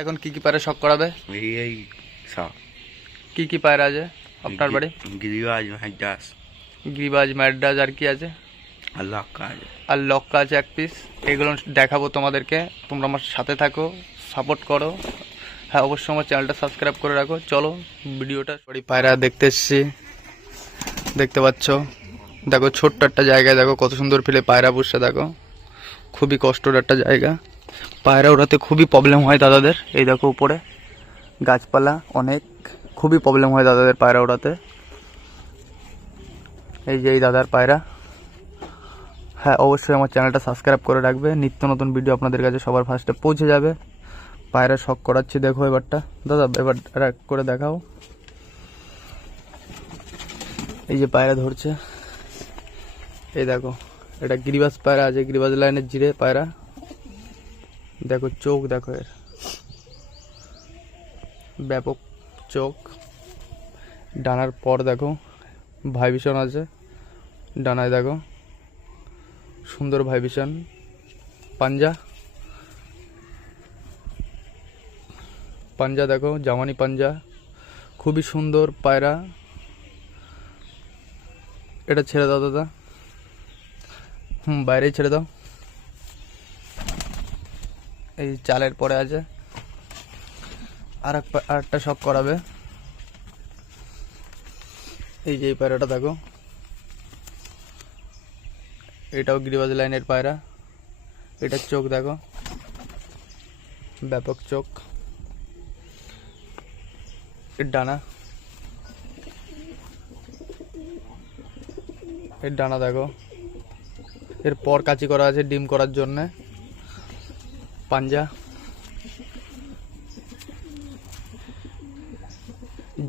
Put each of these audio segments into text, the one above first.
এখন কি কি পায়রা শখ করাবে? এই সব কি কি পায়রা আছে আপনার বাড়ি? গিরিবাজ ম্যাড্রাস গিরিবাজ, ম্যাড্রাস, আর কি আছে? আর লক্কা আছে। আর লক্কা আছে এক পিস। এগুলো দেখাবো তোমাদেরকে, তোমরা আমার সাথে থাকো, সাপোর্ট করো। হ্যাঁ, অবশ্যই আমার চ্যানেলটা সাবস্ক্রাইব করে রাখো। চলো ভিডিওটা সরি। পায়রা দেখতে এসছি, দেখতে পাচ্ছ। দেখো ছোট্ট একটা জায়গায় দেখো কত সুন্দর ফেলে পায়রা বসে। দেখো খুবই কষ্টের একটা জায়গা। পায়রা ওড়াতে খুবই প্রবলেম হয় দাদাদের। এই দেখো উপরে গাছপালা অনেক, খুবই প্রবলেম হয় দাদাদের পায়রা ওড়াতে। এই যে এই দাদার পায়রা। হ্যাঁ, অবশ্যই আমার চ্যানেলটা সাবস্ক্রাইব করে রাখবে, নিত্য নতুন ভিডিও আপনাদের কাছে সবার ফার্স্টে পৌঁছে যাবে। পায়রা শখ করাচ্ছি, দেখো এবারটা দাদা, এবার করে দেখাও। এই যে পায়রা ধরছে, এই দেখো এটা গিরিবাজ পায়রা আছে, গিরিবাজ লাইনের জিরে পায়রা। দেখো চোখ, দেখো এর ব্যাপক চোখ। ডানার পর দেখো ভাইবিশন আছে ডানায়, দেখো সুন্দর ভাইবিশন। পাঞ্জা, পাঞ্জা দেখো জামানি পাঞ্জা, খুবই সুন্দর পায়রা। এটা ছেড়ে দাও দাদা, বাইরেই ছেড়ে দাও। এই চালের পরে আছে আরেকটা শখ করাবে। এই যে এই পায়রাটা দেখো, এটাও গিরিবাজ লাইনের পায়রা। এটার চোখ দেখো, ব্যাপক চোখ। এর ডানা, এর ডানা দেখো। এর পর কাঁচি করা আছে ডিম করার জন্যে। পাঞ্জা,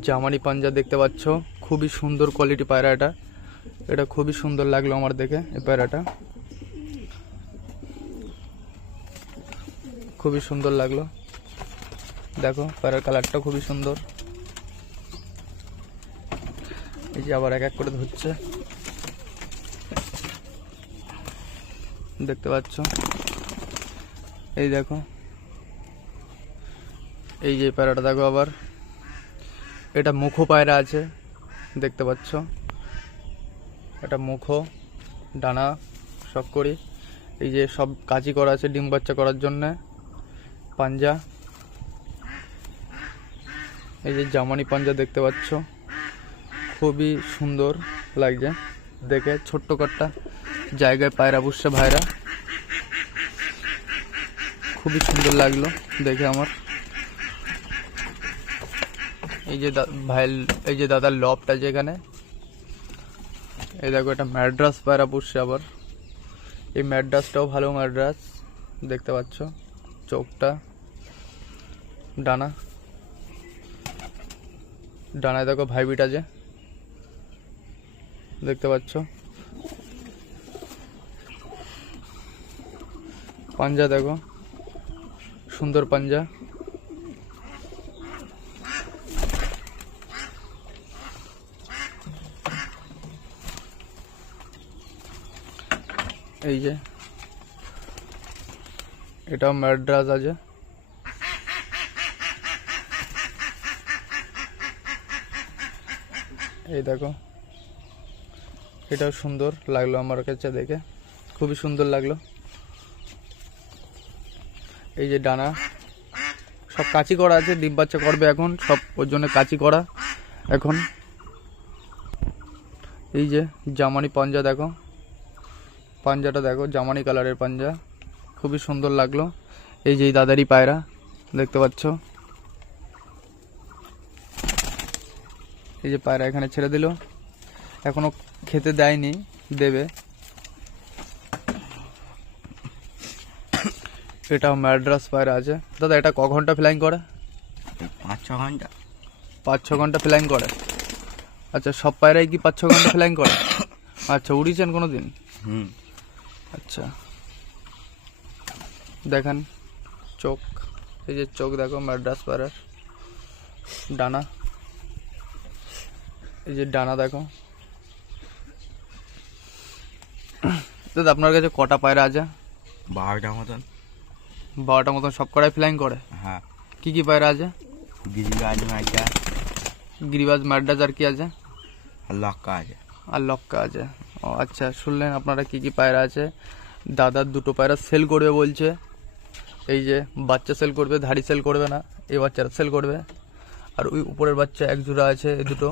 জামানি পাঞ্জা দেখতে পাচ্ছ, খুবই সুন্দর কোয়ালিটি পায়রা। এটা খুবই সুন্দর লাগলো আমার দেখে। এই পায়রাটা খুবই সুন্দর লাগলো, দেখো পায়রার কালারটা খুবই সুন্দর। এই যে আবার এক এক করে ধরছে, দেখতে পাচ্ছ। এই দেখো এই যে পায়রাটা দেখো আবার। এটা মুখো পায়রা আছে, দেখতে পাচ্ছ। এটা মুখো, ডানা সব করি। এই যে সব কাঁচি করা আছে ডিম বাচ্চা করার জন্য। পাঞ্জা, এই যে জামানি পাঞ্জা দেখতে পাচ্ছ, খুবই সুন্দর লাগছে দেখে। ছোট্ট কাটটা জায়গায় পায়রা বসছে ভাইরা, খুবই সুন্দর লাগলো দেখে আমার। এই যে ভাই, এই যে দাদার লবটা যেখানে, এই দেখো এটা ম্যাড্রাস পায়রা বসছে আবার। এই ম্যাড্রাসটাও ভালো ম্যাড্রাস, দেখতে পাচ্ছ। চোখটা, ডানা, ডানায় দেখো ভাইবিট আছে, দেখতে পাচ্ছ। পাঞ্জা দেখো, সুন্দর পাঞ্জা। এই যে এটাও ম্যাড্রাস আছে। এই দেখো এটাও সুন্দর লাগলো আমার কাছে দেখে, খুবই সুন্দর লাগলো। এই যে ডানা, সব কাঁচি করা আছে, ডিম বাচ্চা করবে এখন, সব ওর জন্য কাঁচি করা এখন। এই যে জামানি পাঞ্জা দেখো, পাঞ্জাটা দেখো জামানি কালারের পাঞ্জা, খুবই সুন্দর লাগলো। এই যে দাদারি পায়রা দেখতে পাচ্ছ। এই যে পায়রা এখানে ছেড়ে দিল, এখনো খেতে দেয়নি, দেবে। এটাও ম্যাড্রাস পায়রা আছে দাদা। এটা ক ঘন্টা ফ্লাইং করে? 5-6 ঘন্টা। 5-6 ঘন্টা ফ্লাইং করে। আচ্ছা, সব পায়রাই কি 5-6 ঘন্টা ফ্লাইং করে? আচ্ছা, উড়িয়েছেন কোনো দিন? আচ্ছা, দেখেন চোখ, এই যে চোখ দেখো ম্যাড্রাস পায়রার। ডানা, এই যে ডানা দেখো। দাদা আপনার কাছে কটা পায়রা আছে? 12টা মতন। 12টা মতন, সব কটাই ফ্লাইং করে? হ্যাঁ। কি কি পায়রা আছে? गिरिराज मैदास গিরিবাজ মাড্রাজ আর কি আছে? আর লক্কাজ। আর লক্কা আছে। ও আচ্ছা, শুনলেন আপনারা কি কি পায়রা আছে। দাদার দুটো পায়রা সেল করবে বলছে। এই যে বাচ্চা সেল করবে, ধাড়ি সেল করবে না, এই বাচ্চারা সেল করবে। আর ওই উপরের বাচ্চা এক জোড়া আছে, এই দুটো